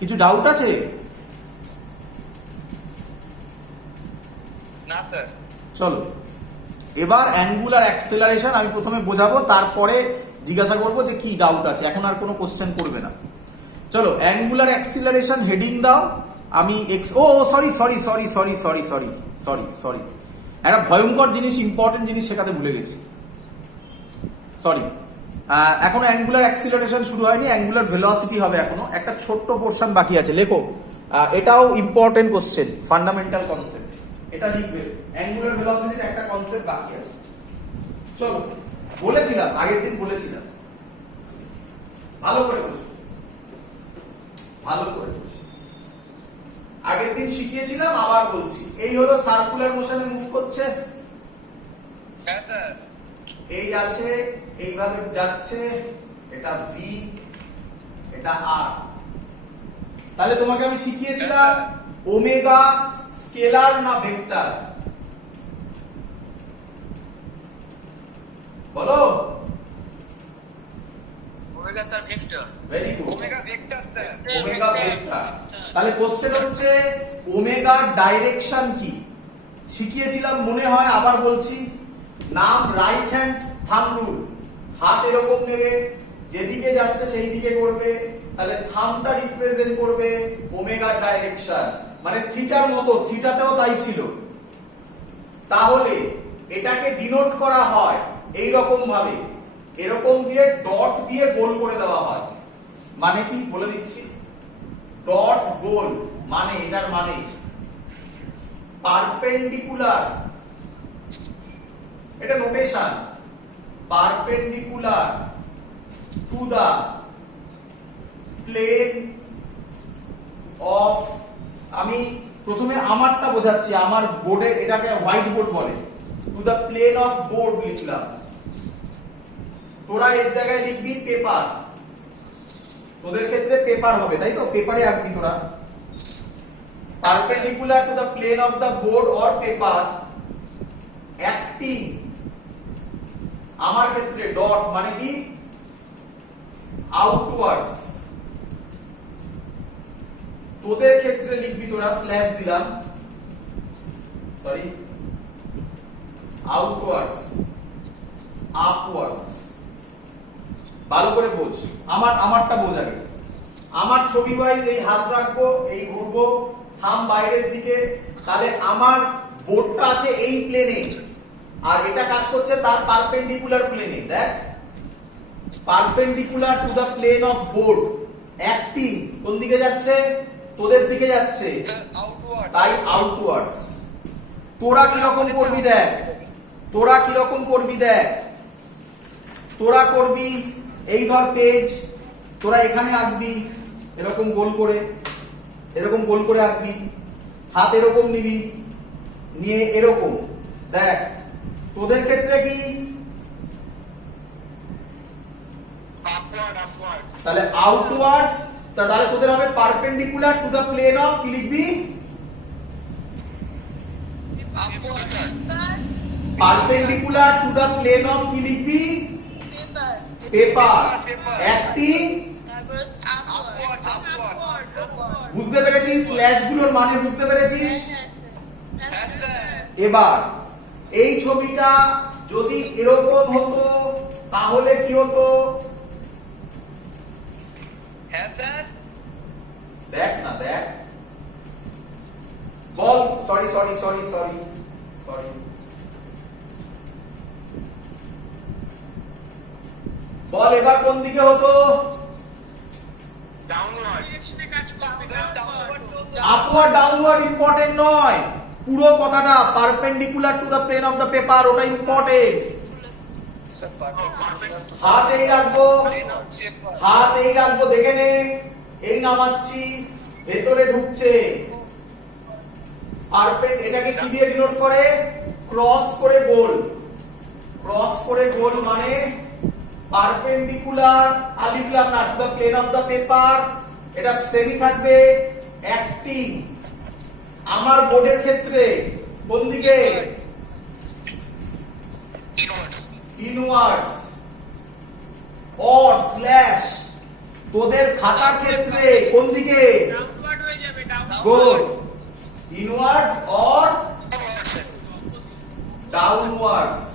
কিছু ডাউট আছে? না স্যার। চলো এবার অ্যাঙ্গুলার অ্যাক্সেলারেশন আমি প্রথমে বোঝাবো, তারপরে জিজ্ঞাসা করবো যে কি ডাউট আছে। এখন আর কোনো কোশ্চেন করবে না। চলো অ্যাঙ্গুলার অ্যাক্সেলারেশন হেডিং দাও। আমি সরি একটা ভয়ঙ্কর জিনিস, ইম্পর্টেন্ট জিনিস শেখাতে ভুলে গেছি, সরি। এখনো অ্যাঙ্গুলার অ্যাক্সিলারেশন শুরু হয়নি, অ্যাঙ্গুলার ভেলোসিটি হবে এখনো। একটা ছোট্ট পোর্শন বাকি আছে, লেখো। এটাও ইম্পর্টেন্ট কোশ্চেন, ফান্ডামেন্টাল কনসেপ্ট, এটা লিখবে। অ্যাঙ্গুলার ভেলোসিটির একটা কনসেপ্ট বাকি আছে। চলো, বলেছিলাম আগের দিন, বলেছিলাম ভালো করে বুঝো, ভালো করে বুঝো। আগের দিন শিখিয়েছিলাম, আবার বলছি। এই হলো সার্কুলার মোশনে মুভ করছে, হ্যাঁ স্যার। এই আছে, এইভাবে যাচ্ছে, এটা ভি, এটা আর। তাহলে তোমাকে আমি শিখিয়েছিলাম ওমেগা স্কেলার না ভেক্টর, বলো। Omega sir vector. Very good, omega vector sir. Omega vector. তাহলে কোশ্চেন হচ্ছে ওমেগার ডাইরেকশন কি শিখিয়েছিলাম মনে হয়, আবার বলছি। নাম রাইট হ্যান্ড থাম্ব রুল। হাত এরকম নেবে, যেদিকে যাচ্ছে সেই দিকে করবে, তাহলে থাম্বটা রিপ্রেজেন্ট করবে ওমেগার ডাইরেকশন, মানে থিটার মতো। থিটাতেও তাই ছিল। তাহলে এটাকে ডিনোট করা হয় এই রকম ভাবে, এরকম দিয়ে ডট দিয়ে গোল করে দেওয়া হয়। মানে কি বলে দিচ্ছি, ডট গোল মানে, এটার মানে পারপেন্ডিকুলার, এটা notation, perpendicular to the plane of, আমি প্রথমে আমারটা বোঝাচ্ছি, আমার বোর্ডে এটাকে হোয়াইট বোর্ড বলে, to the plane of board লিখলাম। তোরা এর জায়গায় লিখবি পেপার, তোদের ক্ষেত্রে পেপার হবে, তাই তো? পেপারে আঁকবি তোরা। Perpendicular to the plane of the board or paper, acting, আমার ক্ষেত্রে ডট মানে কি আউটওয়ার্ডস, তোদের ক্ষেত্রে লিখবি তোরা স্ল্যাশ দিলাম, সরি, আউটওয়ার্ডস, আপওয়ার্ডস। ভালো করে বোঝ, আমারটা বোঝ আগে। আমার ছবি ওয়াইজ এই হাত রাখবো, এই ঘুরবো, থাম বাইরের দিকে, তাহলে আমার বোর্ডটা আছে এই প্লেনে, আর এটা কাজ করছে তার পারপেন্ডিকুলার প্লেনে। দেখ, perpendicular to the plane of board, acting কোন দিকে যাচ্ছে? তোদের দিকে যাচ্ছে, তাই আউটওয়ার্ডস। তোরা কিরকম করবি দেখ, তোরা কিরকম করবি দেখ। তোরা করবি এই ধর পেজ, তোরা এখানে আঁকবি এরকম গোল করে, এরকম গোল করে আঁকবি, হাত এরকম নিবি, নিয়ে এরকম। দেখ তোদের ক্ষেত্রে কি, তাহলে আউটওয়ার্ডস, তাহলে তোদের হবে perpendicular to the plane of, কি লিখবি? Perpendicular to the plane of, কি লিখবি? Paper, acting. বুঝতে পেরেছিস স্ল্যাশ গুলোর মানে? বুঝতে পেরেছিস? এবার এই ছবিটা যদি এরকম হতো তাহলে কি হতো? দেখ না, দেখ, বল। সরি, বল এবার কোন দিকে হতো? আপওয়ার্ড, ডাউনওয়ার্ড ইম্পর্টেন্ট নয়, পুরো কথাটা perpendicular to the plane of the paper, ওটা ইম্পর্টেন্ট। হাত এই রাখবো, হাত এই রাখবো, দেখে নে, এই নামাচ্ছি, ভেতরে ঢুকছে। এটাকে কি দিয়ে ডিনোট করে? ক্রস করে গোল, ক্রস করে গোল মানে পারপেন্ডিকুলার, আর লিখলাম না to the plane of the paper, এটা সেমি থাকবে। অ্যাক্টিং আমার বোর্ডের ক্ষেত্রে কোন দিকে? ইনওয়ার্ডস, অর স্ল্যাশ তোদের খাতার ক্ষেত্রে কোন দিকে? ডাউনওয়ার্ড হয়ে যাবে, গুড। Inwards or downwards?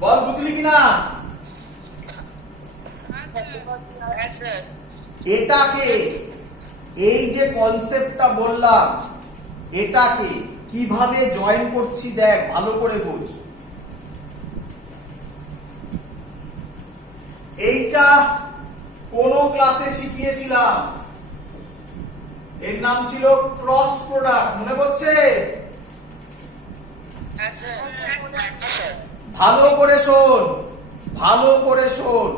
বল বুঝলি কিনা? Yes, sir. এটাকে, এই যে কনসেপ্টটা বললাম, এটাকে কিভাবে জয়েন করছি দেখ, ভালো করে বুঝ। এইটা কোন ক্লাসে শিখিয়েছিলাম? এর নাম ছিল ক্রস প্রোডাক্ট, মনে পড়ছে? Yes, sir. Yes, sir. ভালো করে শোন, ভালো করে শোন।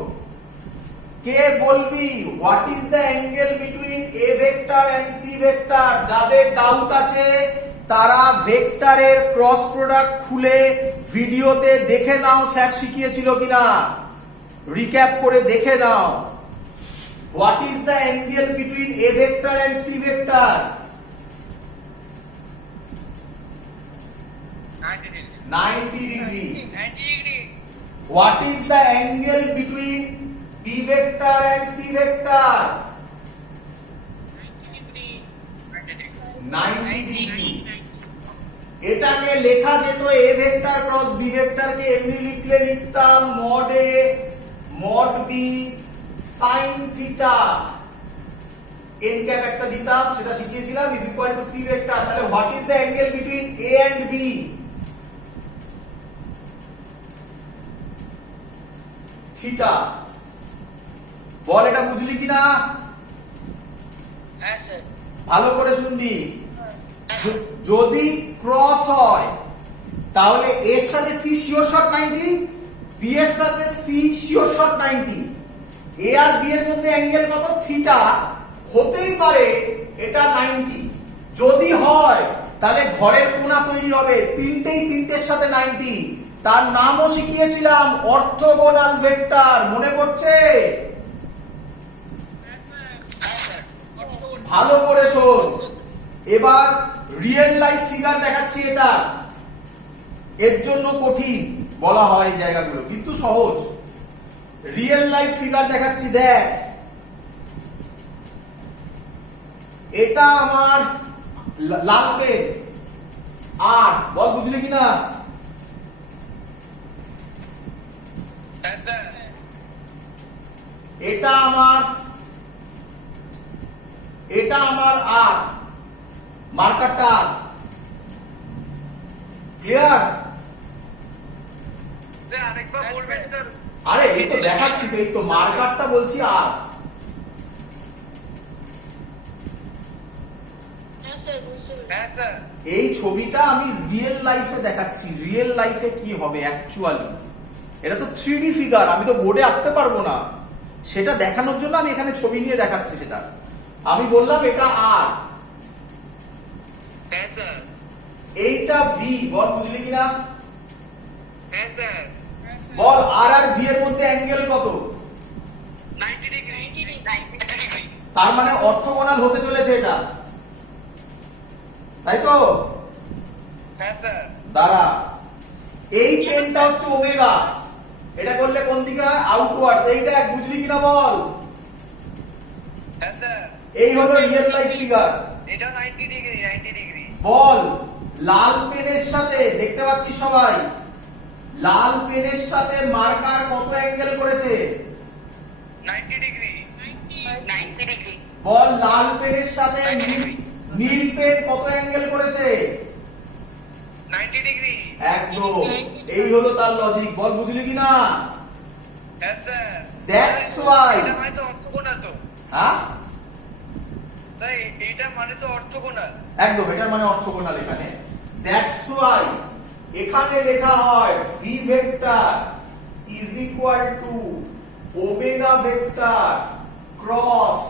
কে বলবি what is the angle between A vector and C vector? যাদের ডাউট আছে তারা ভেক্টরের ক্রস প্রোডাক্ট খুলে ভিডিওতে দেখে নাও, স্যার শিখিয়েছিল কিনা, রিক্যাপ করে দেখে নাও। What is the angle between A vector and C vector? 90 degree. 90 degree. 90 degree. What is the angle between P vector and C vector? 90 degree. এটাকে লেখা যেত a vector cross b vector কে এমনি লিখলে লিখতাম mod a mod b sin theta, n cap একটা দিতাম, সেটা শিখিয়েছিলাম, is equal to c vector. তাহলে what is the angle between a and b? Theta. বল এটা বুঝলি কিনা? Yes, sir. ভালো করে শুনবি। যদি ক্রস হয় তাহলে এর সাথে সি শিওর শর্ট 90, বি এর সাথে সি শিওর শর্ট 90। এ আর বি এর মধ্যে অ্যাঙ্গেল কত? থিটা। হতেই পারে এটা 90। যদি হয় তাহলে ঘরের কোণা তৈরি হবে, তিনটের সাথে 90। তার নামও শিখিয়েছিলাম অর্থোগোনাল ভেক্টর, মনে পড়ছে? Yes, sir. ভালো করে শোন। এবার রিয়েল লাইফ ফিগার দেখাচ্ছি। এটা এর জন্য কঠিন বলা হয় এই জায়গাগুলো, কিন্তু সহজ। রিয়েল লাইফ ফিগার দেখাচ্ছি, দেখ। এটা আমার লাল পেন আর, বল বুঝলি কিনা? Yes, sir. এটা আমার আর মার্কারটা ক্লিয়ার? Sir, আরেকবার বলবেন, sir? আরে এই তো দেখাচ্ছি তো, এই তো মার্কারটা বলছি আর। Yes, sir. এই ছবিটা আমি রিয়েল লাইফে দেখাচ্ছি, রিয়েল লাইফে কি হবে অ্যাকচুয়ালি। এটা তো 3D ফিগার, আমি তো বোর্ডে আঁকতে পারবো না, সেটা দেখানোর জন্য আমি এখানে ছবি নিয়ে দেখাচ্ছি। সেটা আমি বললাম এটা আর, Yes, sir. এইটা ভি। বল বুঝলি কিনা? Yes, sir. বল আর আর ভি এর মধ্যে অ্যাঙ্গেল কত? 90 degree. 90 degree. তার মানে অর্থোগোনাল হতে চলেছে এটা, তাই তো? Yes, sir. দাঁড়া, এই পেনটা হচ্ছে ওমেগা, এটা করলে কোন দিকে হয়? আউটওয়ার্ড। এইটা বুঝলি কিনা বল? Yes, sir. এই হলো রিয়েল লাইফ ফিগার। এটা 90 degree. 90 degree. বল লাল পেনের সাথে, দেখতে পাচ্ছি সবাই, লাল পেনের সাথে মার্কার কত অ্যাঙ্গেল করেছে? 90 degree. 90 degree. বল লাল পেনের সাথে নীল পেন কত অ্যাঙ্গেল করেছে? 90 degree. একদম, এই হলো তার লজিক। বল বুঝলি কিনা? Yes, sir. That's why. এটা মানে তো অর্থগোনাল তো। হ্যাঁ তাই এটা মানে তো অর্থগোনাল। একদম, এটার মানে অর্থগোনাল এখানে। দ্যাটস ওয়াই এখানে লেখা হয় V vector is equal to omega vector cross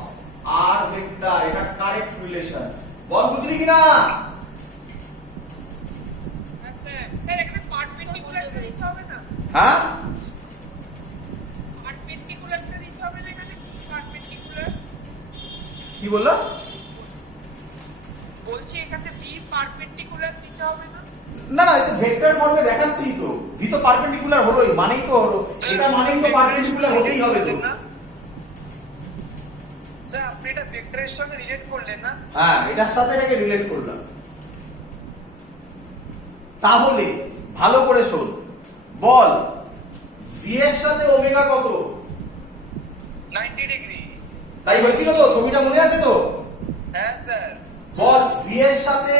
R vector. এটা কারেক্ট রিলেশন। বল বুঝলি কিনা? স্যার এখানে পারপেন্ডিকুলারটা দিতে হবে না? হ্যাঁ পারপেন্ডিকুলারটা দিতে হবে না এখানে? পারপেন্ডিকুলার কি বললো? বলছি এখানে ভি পারপেন্ডিকুলার দিতে হবে না? না না, এটা ভেক্টর ফর্মে দেখাচ্ছি তো। ভি তো পারপেন্ডিকুলার হলোই, মানেই তো হলো, এটা মানেই তো পারপেন্ডিকুলার হতেই হবে তো। স্যার আপনি এটা ভেক্টরের সঙ্গে রিলেট করলেন না? হ্যাঁ, এটার সাথে এটাকে রিলেট করলাম। তাহলে ভালো করে শোন, বল ভি এর সাথে ওমেগা কত? 90 ডিগ্রি। তাই হয়েছিল তো? ছবিটা মনে আছে তো? হ্যাঁ স্যার। বল ভি এর সাথে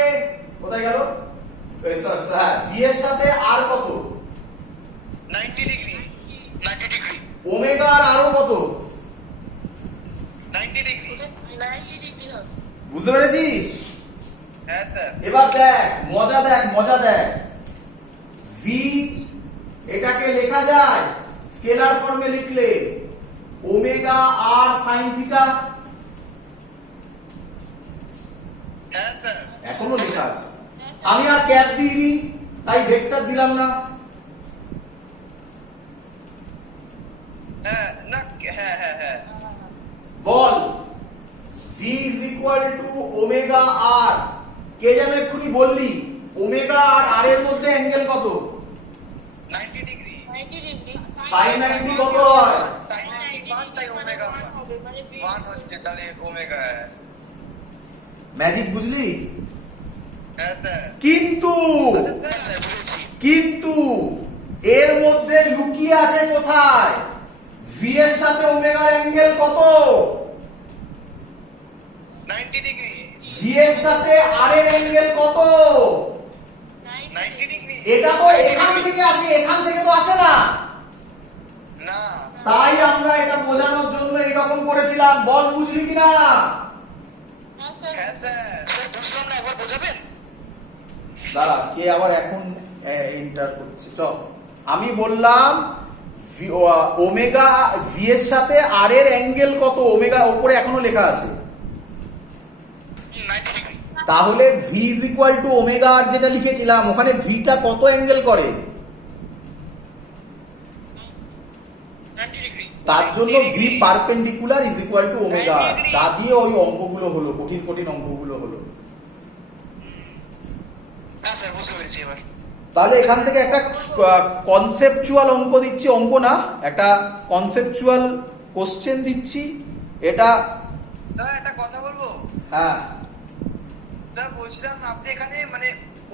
কোথায় গেল? হ্যাঁ, ভি এর সাথে আর কত? 90 ডিগ্রি। 90 ডিগ্রি। ওমেগা আর আরো কত? 90 ডিগ্রি। 90 ডিগ্রি হবে। বুঝতে পেরেছিস? হ্যাঁ স্যার। এবার দেখ, মজা দেখ, মজা দেখ। ভি এটাকে লেখা যায় স্কেলার ফর্মে লিখলে ওমেগা আর সাইন থিটা। হ্যাঁ স্যার। এখনো লেখা আছে। আমি আর ক্যাপ দিইনি, তাই ভেক্টর দিলাম না। হ্যাঁ না হ্যাঁ হ্যাঁ হ্যাঁ। বল v is equal to omega R. কে যেন এক্ষুনি বললি ওমেগা আর আর এর মধ্যে অ্যাঙ্গেল কত? 90 ডিগ্রি। 90 ডিগ্রি। sin 90 কত হয়? sin 90 1 তাই ওমেগা 1 হবে মানে 1 হচ্ছে, তাহলে ওমেগা। ম্যাজিক বুঝলি? হ্যাঁ স্যার। কিন্তু স্যার বুঝেছি। কিন্তু এর মধ্যে লুকিয়ে আছে কোথায়? v এর সাথে ওমেগার অ্যাঙ্গেল কত? 90 ডিগ্রি। v এর সাথে আর এর অ্যাঙ্গেল কত? 90 ডিগ্রি। এটা তো এখান থেকে আসে, এখান থেকে তো আসে না। না। তাই আমরা এটা বোঝানোর জন্য এরকম করেছিলাম। বল বুঝলি কিনা? হ্যাঁ স্যার। হ্যাঁ স্যার। স্যার বুঝলাম না, একবার বোঝাবেন? দাঁড়া, কে আবার এখন এন্টার করছে? চল, আমি বললাম ওমেগা ভি এর সাথে আর এর অ্যাঙ্গেল কত? ওমেগা উপরে এখনো লেখা আছে। 90 ডিগ্রি। তাহলে V is equal to omega R যেটা লিখেছিলাম, ওখানে ভিটা কত অ্যাঙ্গেল করে? 90 ডিগ্রি। তার জন্য V perpendicular is equal to omega R. যা দিয়ে ওই অঙ্কগুলো হলো, কঠিন কঠিন অঙ্কগুলো হলো। হ্যাঁ স্যার বুঝতে পেরেছি এবার। তাহলে এখান থেকে একটা কনসেপচুয়াল অঙ্ক দিচ্ছি, অঙ্ক না, একটা কনসেপচুয়াল কোশ্চেন দিচ্ছি। এটা স্যার একটা কথা বলবো? হ্যাঁ, স্যার বলছিলাম আপনি এখানে মানে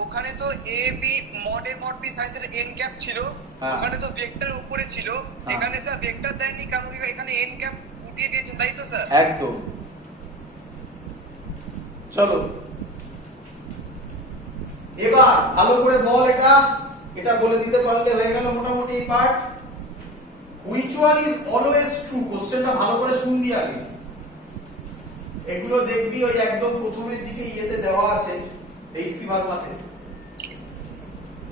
ওখানে তো A B mod A mod B sine N cap ছিল, হ্যাঁ। ওখানে তো ভেক্টর উপরে ছিল, হ্যাঁ। এখানে স্যার ভেক্টর দেয়নি, কারণ কি এখানে এন ক্যাপ উঠিয়ে দিয়েছেন, তাই তো স্যার? একদম। চলো এবার ভালো করে বল, এটা বলে দিতে পারলে হয়ে গেল মোটামুটি এই part. Which one is always true? কোশ্চেনটা ভালো করে শুনবি আগে। এগুলো দেখবি ওই একদম প্রথমের দিকে ইয়েতে দেওয়া আছে, এই সিমালমাতে।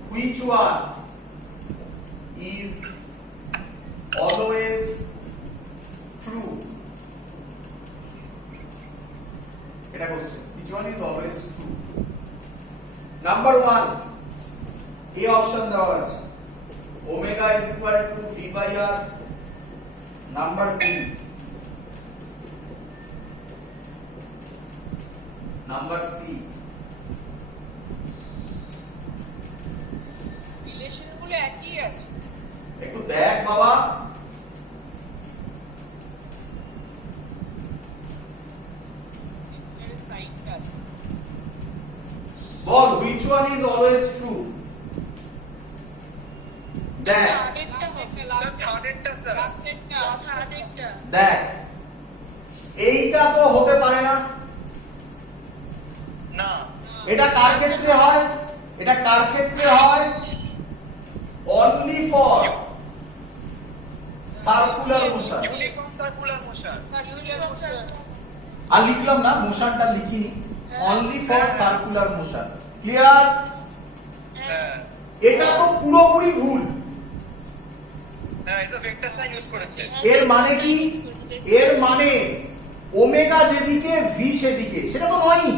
Which one is always true? এটা question, which one is always true? Number 1 এ অপশন দেওয়া আছে, omega is equal to V by R. Number 2, number C. Relation গুলো একই আছে। একটু দেখ বাবা। এর সাইনটা আছে। বল which one is always true? দেখ আগেরটা হবে স্যার লাস্ট থার্ডেরটা স্যার। লাস্টেরটা আগেরটা। দেখ, এইটা তো হতে পারে না। না। এটা কার ক্ষেত্রে হয়? এটা কার ক্ষেত্রে হয়? Only for circular motion. Uniform circular motion. Circular motion. আর লিখলাম না, মোশনটা লিখিনি, only for circular motion. Clear? হ্যাঁ এটা তো পুরোপুরি ভুল। হ্যাঁ, এটা ভেক্টর সাইন ইউজ করেছে। এর মানে কি? এর মানে ওমেগা যেদিকে ভি সেদিকে, সেটা তো নয়ই।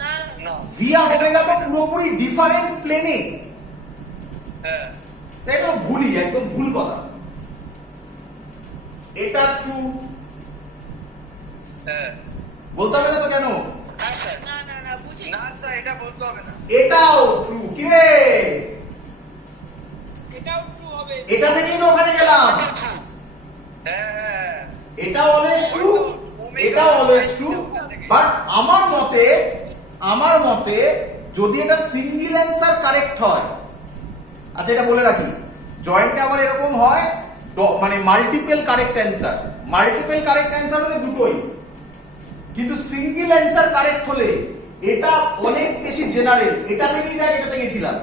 না না। ভি আর ওমেগা তো পুরোপুরি ডিফারেন্ট প্লেনে। হ্যাঁ এটা তো ভুলই, একদম ভুল কথা। এটা ট্রু হ্যাঁ। বলতে হবে না তো কেন? হ্যাঁ স্যার। না না না বুঝি না স্যার, এটা বলতে হবে না। এটাও ট্রু। কি রে, এটাও ট্রু হবে। এটা থেকেই তো ওখানে গেলাম। হ্যাঁ হ্যাঁ। এটা অলওয়েজ ট্রু। এটা অলওয়েজ ট্রু, বাট আমার মতে যদি এটা সিঙ্গেল অ্যান্সার কারেক্ট হয়, আচ্ছা এটা বলে রাখি, জয়েন্টে আবার এরকম হয় মানে মাল্টিপল কারেক্ট অ্যান্সার হলে দুটোই, কিন্তু সিঙ্গেল অ্যান্সার কারেক্ট হলে এটা অনেক বেশি জেনারেল, এটা থেকেই যায় এটা থেকে ছিলাম,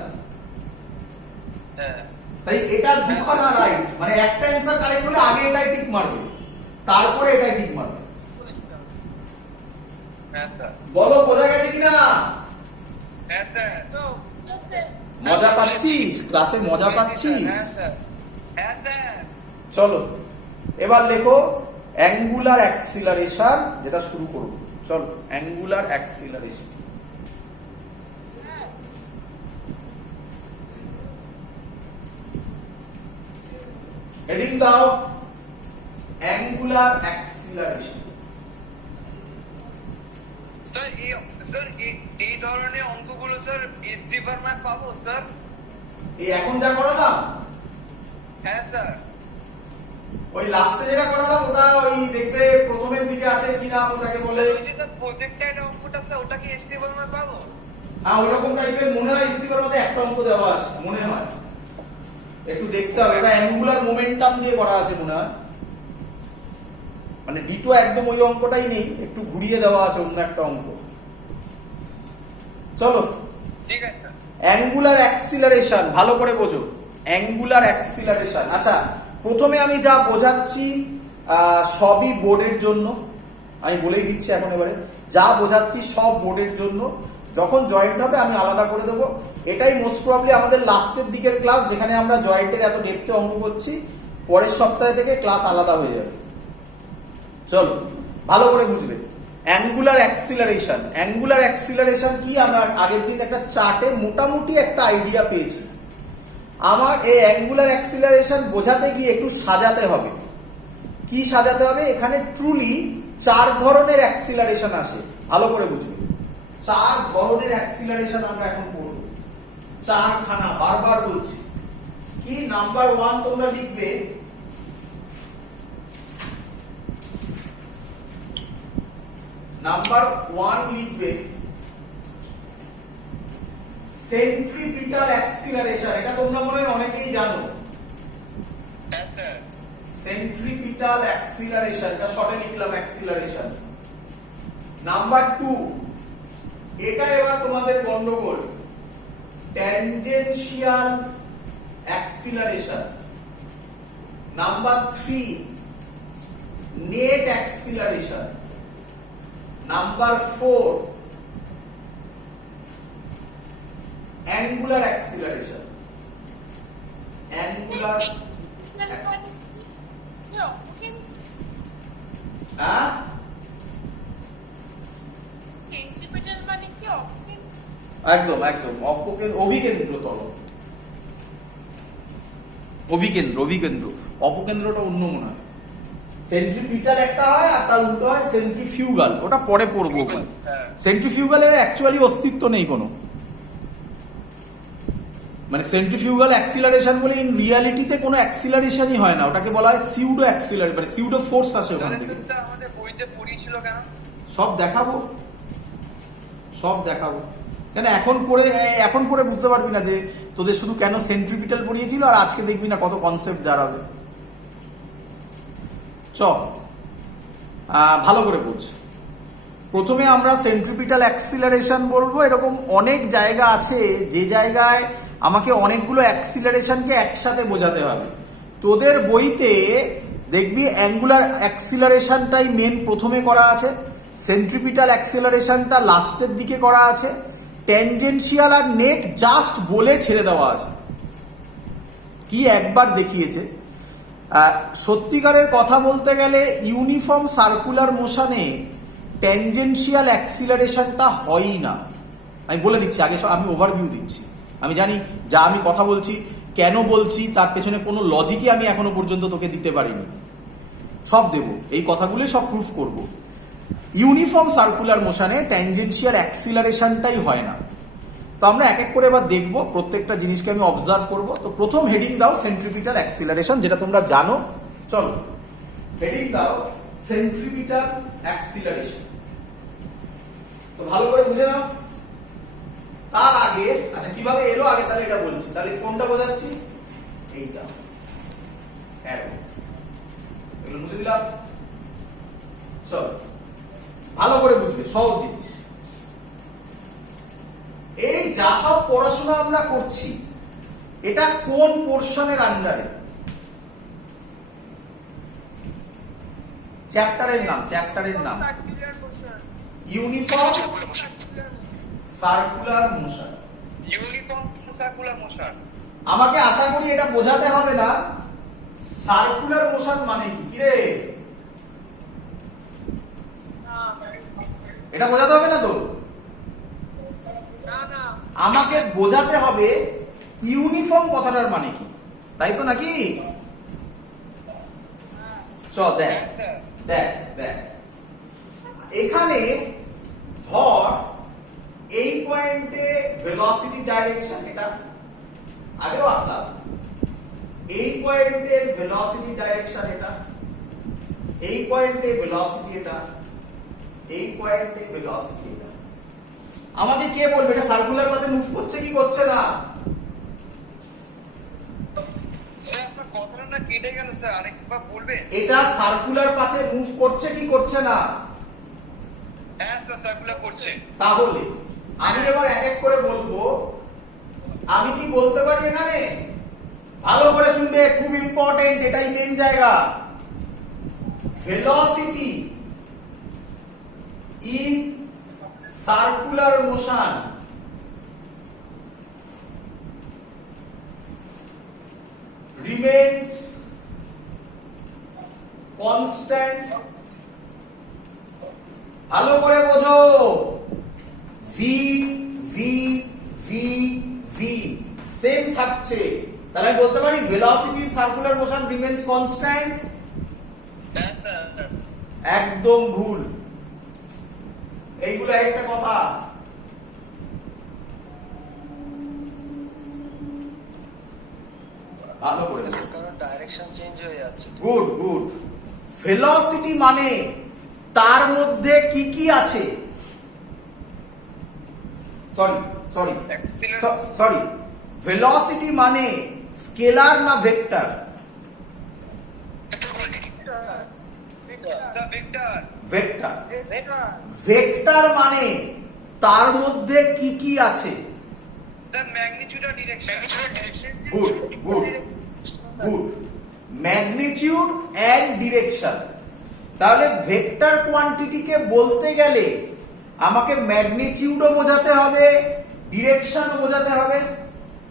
তাই এটা দুখানা রাইট, মানে একটা অ্যান্সার কারেক্ট হলে আগে এটাই টিক মারবে, তারপরে এটাই টিক মারবে। বলো বোঝা গেছে কিনা? মজা পাচ্ছিস? ক্লাসে মজা পাচ্ছিস? চলো এবার লেখো অ্যাঙ্গুলার অ্যাক্সিলারেশন, যেটা শুরু করব। চলো অ্যাঙ্গুলার অ্যাক্সিলারেশন। হেডিং দাও অ্যাঙ্গুলার অ্যাক্সিলারেশন। স্যার এই ধরনের অঙ্কগুলো স্যার হিস্ট্রি ফরম্যাট পাবো স্যার? এই এখন যা করালাম, হ্যাঁ স্যার। ওই লাস্টে যেটা করালাম ওটা ওই দেখবে প্রথমের দিকে আছে কিনা, ওটাকে বলে প্রজেক্টেড অঙ্কটা স্যার, ওটা কি হিস্ট্রি ফরম্যাট পাবো? হ্যাঁ ওই রকম টাইপের মনে হয়, হিস্ট্রির মধ্যে একটা অঙ্ক দেওয়া আছে মনে হয়, একটু দেখতে হবে। এটা অ্যাঙ্গুলার মোমেন্টাম দিয়ে করা আছে মনে হয়, মানে ডিটো একদম ওই অঙ্কটাই নেই, একটু ঘুরিয়ে দেওয়া আছে অন্য একটা অঙ্ক। চলো ঠিক আছে স্যার। অ্যাঙ্গুলার অ্যাক্সিলারেশন ভালো করে বোঝো, অ্যাঙ্গুলার অ্যাক্সিলারেশন। আচ্ছা প্রথমে আমি যা বোঝাচ্ছি সবই বোর্ডের জন্য, আমি বলেই দিচ্ছি এখন, এবারে যা বোঝাচ্ছি সব বোর্ডের জন্য, যখন জয়েন্ট হবে আমি আলাদা করে দেবো। এটাই মোস্ট প্রবাবলি আমাদের লাস্টের দিকের ক্লাস, যেখানে আমরা জয়েন্টের এত ডেপথে অঙ্ক করছি, পরের সপ্তাহে থেকে ক্লাস আলাদা হয়ে যাবে। চলো ভালো করে বুঝবে অ্যাঙ্গুলার অ্যাক্সিলারেশন। অ্যাঙ্গুলার অ্যাক্সিলারেশন কি, আমরা আগের দিন একটা চার্টে মোটামুটি একটা আইডিয়া পেয়েছি। আমার এই অ্যাঙ্গুলার অ্যাক্সিলারেশন বোঝাতে গিয়ে একটু সাজাতে হবে। কি সাজাতে হবে? এখানে ট্রুলি 4 ধরনের অ্যাক্সিলারেশন আছে, ভালো করে বুঝবে। 4 ধরনের অ্যাক্সিলারেশন আমরা এখন পড়ব, 4খানা, বারবার বলছি। কি? নাম্বার 1 তোমরা লিখবে সেন্ট্রিপিটাল অ্যাক্সিলারেশন। এটা তোমরা মনে হয় অনেকেই জানো, হ্যাঁ স্যার। সেন্ট্রিপিটাল অ্যাক্সিলারেশন, এটা শর্টে লিখলাম অ্যাক্সিলারেশন। নাম্বার 2, এটা এবার তোমাদের গন্ডগোল, tangential acceleration. Number 3, net acceleration. Number 4, angular acceleration. Angular হ্যাঁ সেন্ট্রিপিটাল মানে কি? একদম একদম অভিকেন্দ্রতল, অভিকেন্দ্র, অপকেন্দ্রটা অন্য মনে হয়। সেন্ট্রিপিটাল একটা হয় আর তার উল্টো হয় সেন্ট্রিফিউগাল, ওটা পরে পড়বো। সেন্ট্রিফিউগালের অ্যাকচুয়ালি অস্তিত্ব নেই কোনো, মানে সেন্ট্রিফিউগাল অ্যাক্সিলারেশন বলে ইন রিয়ালিটিতে কোনো অ্যাক্সিলারেশনই হয় না, ওটাকে বলা হয় সিউডো অ্যাক্সিলারেশন, মানে সিউডো ফোর্স আসে ওখান থেকে। আমাদের বইতে পড়িয়েছিল কেন? সব দেখাবো কেন, এখন পড়ে বুঝতে পারবি না যে তোদের শুধু কেন সেন্ট্রিপিটাল পড়িয়েছিল, আর আজকে দেখবি না কত কনসেপ্ট দাঁড়াবে। ভালো করে বুঝ। প্রথমে আমরা সেন্ট্রিপিটাল অ্যাক্সিলারেশন বলবো। এরকম অনেক জায়গা আছে যে জায়গায় আমাকে অনেকগুলো অ্যাক্সিলারেশনকে একসাথে বোঝাতে হবে। তোদের বইতে দেখবি অ্যাঙ্গুলার অ্যাক্সিলারেশনটাই মেন প্রথমে করা আছে, সেন্ট্রিপিটাল অ্যাক্সিলারেশনটা লাস্টের দিকে করা আছে, ট্যানজেনশিয়াল আর নেট জাস্ট বলে ছেড়ে দেওয়া আছে। কি একবার দেখিয়েছে। সত্যিকারের কথা বলতে গেলে ইউনিফর্ম সার্কুলার মোশনে ট্যানজেনশিয়াল অ্যাক্সিলারেশনটা হয়ই না। আমি বলে দিচ্ছি, আগে আমি ওভারভিউ দিচ্ছি। আমি জানি যা আমি কথা বলছি, কেন বলছি, তার পেছনে কোনো লজিকই আমি এখনো পর্যন্ত তোকে দিতে পারিনি, সব দেব, এই কথাগুলো সব প্রুফ করব। ইউনিফর্ম সার্কুলার মোশনে ট্যানজেনশিয়াল অ্যাক্সিলারেশনটাই হয় না। তো আমরা এক এক করে এবার দেখবো, প্রত্যেকটা জিনিসকে আমি অবজার্ভ করব। তো প্রথম হেডিং দাও সেন্ট্রিপিটাল অ্যাক্সিলারেশন, যেটা তোমরা জানো। চলো হেডিং দাও সেন্ট্রিপিটাল অ্যাক্সিলারেশন। তো ভালো করে বুঝে নাও। তার আগে আচ্ছা কিভাবে এলো আগে তাহলে এটা বলছি। তাহলে কোনটা বোঝাচ্ছি? এইটা অ্যারো। এগুলো মুছে দিলাম। চলো ভালো করে বুঝবে, সহজ জিনিস। এই যা সব পড়াশোনা আমরা করছি এটা কোন পোরশনের আন্ডারে? চ্যাপ্টারের নাম, চ্যাপ্টারের নাম circular motion. Uniform circular motion. Uniform circular motion. আমাকে আশা করি এটা বোঝাতে হবে না সার্কুলার মোশন মানে কি। কিরে না এটা বোঝাতে হবে না তো? না না আমাকে বোঝাতে হবে ইউনিফর্ম কথাটার মানে কি, তাই তো নাকি? চল দেখ স্যার দেখ দেখ এখানে ধর এই পয়েন্টে ভেলোসিটি ডাইরেকশন এটা আগেও আঁকলাম। এই পয়েন্টের ভেলোসিটি ডাইরেকশন এটা, এই পয়েন্টে ভেলোসিটি এটা, এই পয়েন্টে ভেলোসিটি এটা। আমাকে কে বলবে এটা সার্কুলার পাথে মুভ করছে কি করছে না? স্যার আপনার কথাটা না কেটে গেল স্যার, আরেকবার বলবেন? এটা সার্কুলার পাথে মুভ করছে কি করছে না? হ্যাঁ স্যার সার্কুলার করছে। তাহলে আমি এবার এক এক করে বলবো। আমি কি বলতে পারি এখানে? ভালো করে শুনবে, খুব ইম্পর্টেন্ট, এটাই মেন জায়গা। Velocity in circular motion remains constant। ভালো করে বোঝো, V V V V same থাকছে। তাহলে আমি বলতে পারি velocity in circular motion remains constant. হ্যাঁ স্যার। একদম ভুল। এইগুলো একটা কথা। ভালো করে কারণ ডাইরেকশন চেঞ্জ হয়ে যাচ্ছে। Good good. ভেলোসিটি মানে তার মধ্যে কি কি আছে? সরি সরি সরি ভেলোসিটি মানে স্কেলার না vector? Sir vector. Vector. Vector vector মানে তার মধ্যে কি কি আছে? স্যার ম্যাগনিটিউড আর direction. Good good good. Magnitude and direction. তাহলে ভেক্টর কোয়ান্টিটিকে বলতে গেলে আমাকে ম্যাগনিটিউডও বোঝাতে হবে, ডিরেকশনও বোঝাতে হবে।